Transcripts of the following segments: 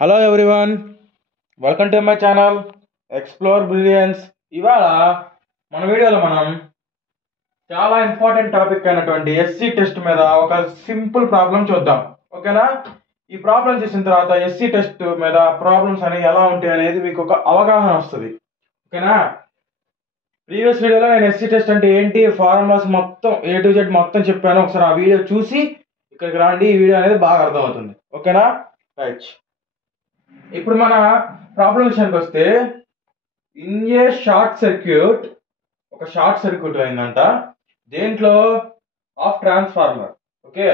Hello everyone, welcome to my channel explore brilliance. ఇవాళ మన వీడియోలో మనం చాలా ఇంపార్టెంట్ టాపిక్ అయినటువంటి ఎస్సీ టెస్ట్ మీద ఒక సింపుల్ ప్రాబ్లం చూద్దాం. ఓకేనా? ఈ ప్రాబ్లం చేసిన తర్వాత ఎస్సీ టెస్ట్ మీద ప్రాబ్లమ్స్ అనేవి ఎలా ఉంటాయి అనేది మీకు ఒక అవగాహన వస్తుంది. ఓకేనా? ప్రీవియస్ వీడియోలో నేను ఎస్సీ టెస్ట్ అంటే ఏంటి, ఫార్ములాస్ మొత్తం A to Z మొత్తం చెప్పాను. ఒకసారి ఆ వీడియో చూసి ఇక్కడికి రాండి, ఈ వీడియో అనేది బాగా అర్థమవుతుంది. ఓకేనా? రైట్. ఇప్పుడు మన ప్రాబ్లం విషయానికి వస్తే, ఇన్ ఏ షార్ట్ సర్క్యూట్, ఒక షార్ట్ సర్క్యూట్ అయిందంట దేంట్లో of transformer. Okay,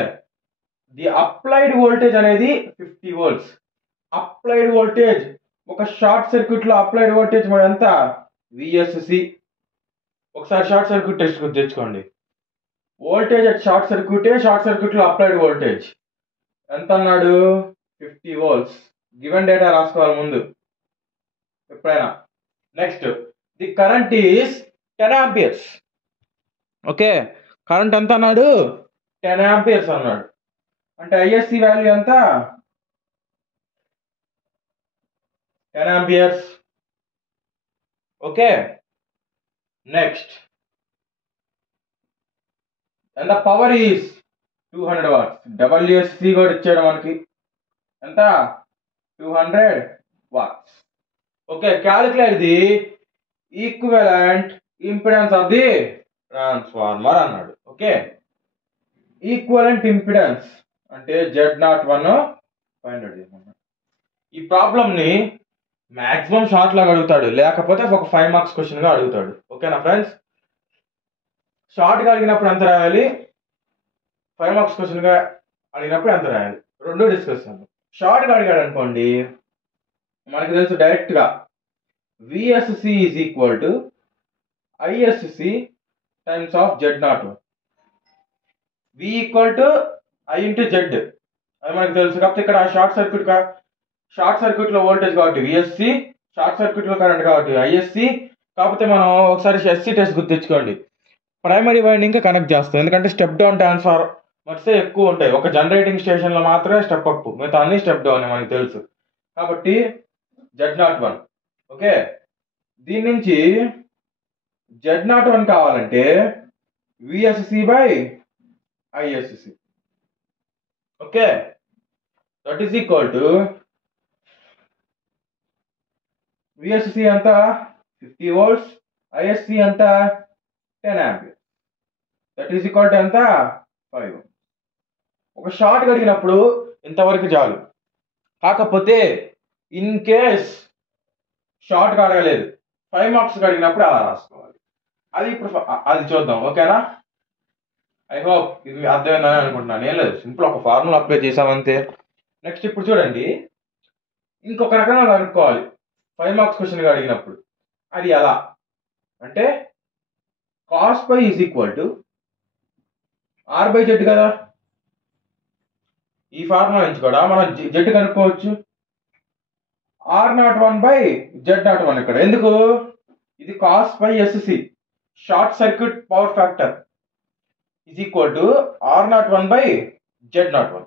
the applied voltage అనేది 50 వోల్ట్స్. అప్లైడ్ వోల్టేజ్ ఒక షార్ట్ సర్క్యూట్ లో అప్లైడ్ వోల్టేజ్ ఎంత? విఎస్సి. ఒకసారి షార్ట్ సర్క్యూట్ టెస్ట్ గుర్తు తెచ్చుకోండి. వోల్టేజ్ అట్ షార్ట్ సర్క్యూట్ లో అప్లైడ్ వోల్టేజ్ ఎంత అన్నాడు? 50 వోల్ట్స్. గివెన్ డేటా రాసుకోవాలి ముందు ఎప్పుడైనా. Next, the current is 10 amperes. Okay, current ఎంత అన్నాడు? 10 ఆంపియర్స్ అన్నాడు. అంటే ఐఎస్సి వాల్యూ ఎంత? 10 amperes. Okay, next, and the power is 200 watts. WSC కూడా ఇచ్చాడు మనకి. ఎంత? 200 watts. Okay, calculate the equivalent impedance of the transformer అన్నాడు. ఓకే, ఈక్వలెంట్ ఇంపిడెన్స్ అంటే Z01 ఫైండ్ అవుట్ చేయమన్నాడు. ఈ ప్రాబ్లమ్ ని మాక్సిమం షార్ట్ లాగా అడుగుతాడు, లేకపోతే ఒక 5 మార్క్స్ క్వశ్చన్ గా అడుగుతాడు. ఓకేనా ఫ్రెండ్స్? షార్ట్ గా అడిగినప్పుడు ఎంత రాయాలి, 5 మార్క్స్ క్వశ్చన్ గా అడిగినప్పుడు ఎంత రాయాలి, రెండు డిస్కస్ చేద్దాం. షార్ట్ గా అడిగాడు అనుకోండి, మనకు తెలుసు డైరెక్ట్ గా VSC is equal to ISC times of Z01. V equal to I into Z, అది మనకు తెలుసు. కాకపోతే ఇక్కడ షార్ట్ సర్క్యూట్ లో వోల్టేజ్ కాబట్టి విఎస్సి, షార్ట్ సర్క్యూట్ లో కరెంట్ కాబట్టి ఐఎస్సి. కాకపోతే మనం ఒకసారి ఎస్సీ టెస్ట్ గుర్తు తెచ్చుకోండి. ప్రైమరీ వైండింగ్ కి కనెక్ట్ చేస్తాం, ఎందుకంటే స్టెప్ డౌన్ ట్రాన్స్ఫార్మర్స్ ఎక్కువ ఉంటాయి. ఒక జనరేటింగ్ స్టేషన్ లో మాత్రమే స్టెప్ అప్, మిగతా అన్ని స్టెప్ డౌన్ మనకు తెలుసు. కాబట్టి Z01. ఓకే, దీని నుంచి Z01 కావాలంటే VSC by ISC. Okay, that is equal to VSC అంత 50 వోల్ట్స్, ఐఎస్సి అంత 10 ampere. That is equal to ఎంత? 5. ఒక షార్ట్ అడిగినప్పుడు ఇంతవరకు చాలు. కాకపోతే ఇన్ కేస్ షార్ట్ అడగలేదు, 5 మార్క్స్ అడిగినప్పుడు అలా రాసుకోవాలి. అది ఇప్పుడు అది చూద్దాం. ఓకేనా? ఐ హోప్ ఇది అర్థమైందని అనుకుంటున్నాను. ఏం లేదు, సింపుల్ ఒక ఫార్ములా అప్లై చేసామంతే. నెక్స్ట్, ఇప్పుడు చూడండి, ఇంకొక రకంగా కనుక్కోవాలి 5 మార్క్స్ క్వశ్చన్ అడిగినప్పుడు. అది ఎలా అంటే, cos phi is equal to R by Z కదా. ఈ ఫార్ములా నుంచి కూడా మనం జెడ్ కనుక్కోవచ్చు. R01 by Z01. ఇక్కడ ఎందుకు? ఇది cos by SC, short circuit power factor is equal to R01 by Z01.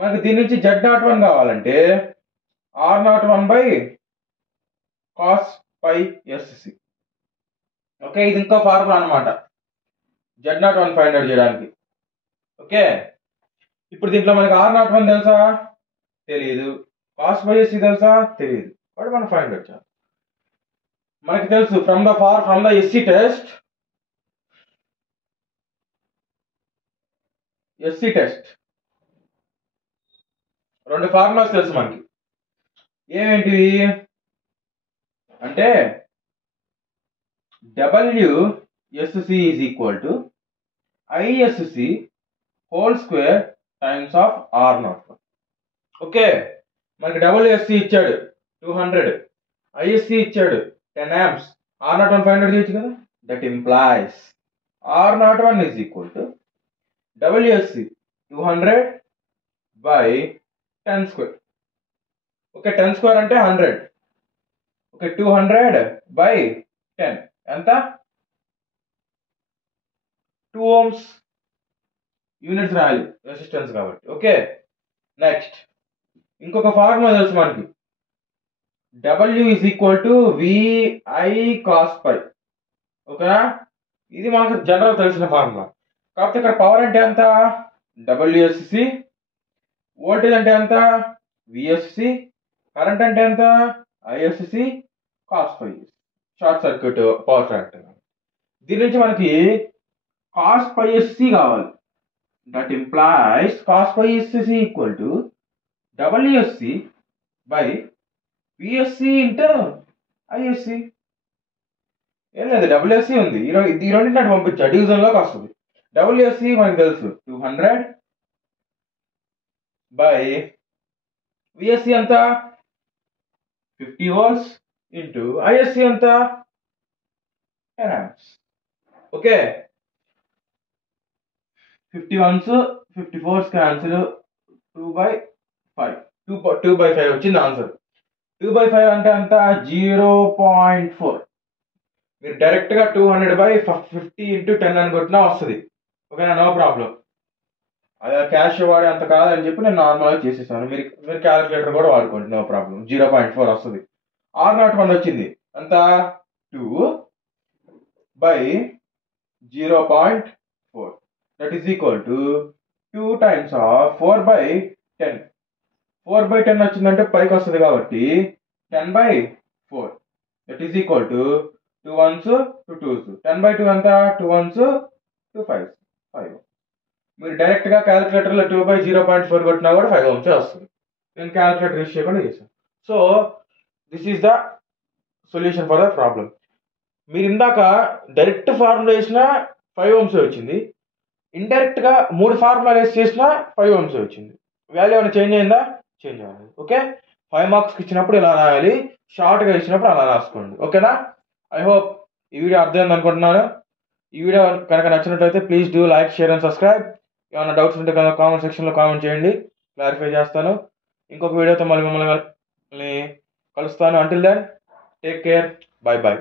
మనకి దీని నుంచి Z01 కావాలంటే R01 by cos phi SC. Okay, ఇది ఇంకో ఫార్ములా అనమాట Z01 ఫైండ్ అవుట్ చేయడానికి. ఓకే, ఇప్పుడు దీంట్లో మనకి R01 తెలుసా? తెలియదు. కాస్ బై ఎస్సి తెలుసా? తెలియదు. కాబట్టి మనం ఫైండ్ అవుట్ చేయాలి. మనకి తెలుసు ఫ్రమ్ ద ఎస్సీ టెస్ట్, రెండు ఫార్ములాస్ తెలుసు మనకి. ఏమేంటివి అంటే, WSC is equal to ISC whole square times of R01. Okay, మనకి డబ్ల్యూఎస్సి ఇచ్చాడు 200, ఐఎస్సి ఇచ్చాడు 10 amps. R01 ఫైండ్ అవుట్ చేయొచ్చు కదా. That implies R01 is equal to WSC 200 by 10 square. Okay, 10 square అంటే 100. ఓకే, 200 బై 10 ఎంత? 2 ohms. యూనిట్స్ రాయాలి resistance కాబట్టి. Okay, next, ఇంకొక ఫార్ములా తెలుసు మనకి, W is equal to VI cos phi. ఓకేనా, ఇది మనకు జనరల్ తెలిసిన ఫార్ములా. కాకపోతే ఇక్కడ పవర్ అంటే ఎంత, WSC, వోల్టేజ్ అంటే ఎంత, VSC, కరెంట్ అంటే ఎంత, ISC cos phi, short circuit power factor. దీని నుంచి మనకి కాస్ పై SC కావాలి. That implies cos phi SC equal to WSC by VSC into ISC. ఏం లేదు, WSC ఉంది, ఈ రెండింటి నాటి పంపించా, డివిజన్లోకి వస్తుంది. WSC మనకు తెలుసు 200 బై VSC ఎంత 50 volts ఇంటూ ISC ఎంత 10 amps. Okay, 51s 54s cancel, 2/5 2/5 వచ్చింది ఆన్సర్. 2/5 అంటే అంత 0.4. మీరు డైరెక్ట్గా 200/50 ఇంటూ 10 అని కొట్టినా వస్తుంది. ఓకేనా, నో ప్రాబ్లం. అదే క్యాష్ వాడే అంత కాదని చెప్పి నేను నార్మల్గా చేసేసాను. మీరు క్యాలిక్యులేటర్ కూడా వాడుకోండి, నో ప్రాబ్లం. 0.4 వస్తుంది. R01 వచ్చింది అంత 2/0.4. That is equal to 2 times of 4/10. 4/10 వచ్చిందంటే పైకి వస్తుంది కాబట్టి 10/4. That is equal to 2 1s 2 2s. 10/2 ఎంత, 2 1s 2 5s 5. మీరు డైరెక్ట్గా క్యాలిక్యులేటర్లో 2/0.4 కొట్టినా కూడా 5 ohms వస్తుంది. నేను క్యాలిక్యులేటర్ యూస్ చేయకుండా చేశాను. So this is the solution for the problem. మీరు ఇందాక డైరెక్ట్ ఫార్ములా వేసినా 5 ohms వచ్చింది, ఇండైరెక్ట్గా 3 ఫార్ములా వేసి చేసినా 5 ohms వచ్చింది. వాల్యూ ఏమైనా చేంజ్ అయిందా, చేంజ్ అవ్వాలి. ఓకే, 5 marks ఇచ్చినప్పుడు ఇలా రాయాలి, షార్ట్గా ఇచ్చినప్పుడు అలా రాసుకోండి. ఓకేనా, ఐ హోప్ ఈ వీడియో అర్థమైంది అనుకుంటున్నాను. ఈ వీడియో కనుక నచ్చినట్లయితే please do like, share and subscribe. ఏమైనా డౌట్స్ ఉంటే కనుక కామెంట్ సెక్షన్లో కామెంట్ చేయండి, క్లారిఫై చేస్తాను. ఇంకొక వీడియోతో మళ్ళీ మిమ్మల్ని కలుస్తాను. Until then take care, bye by.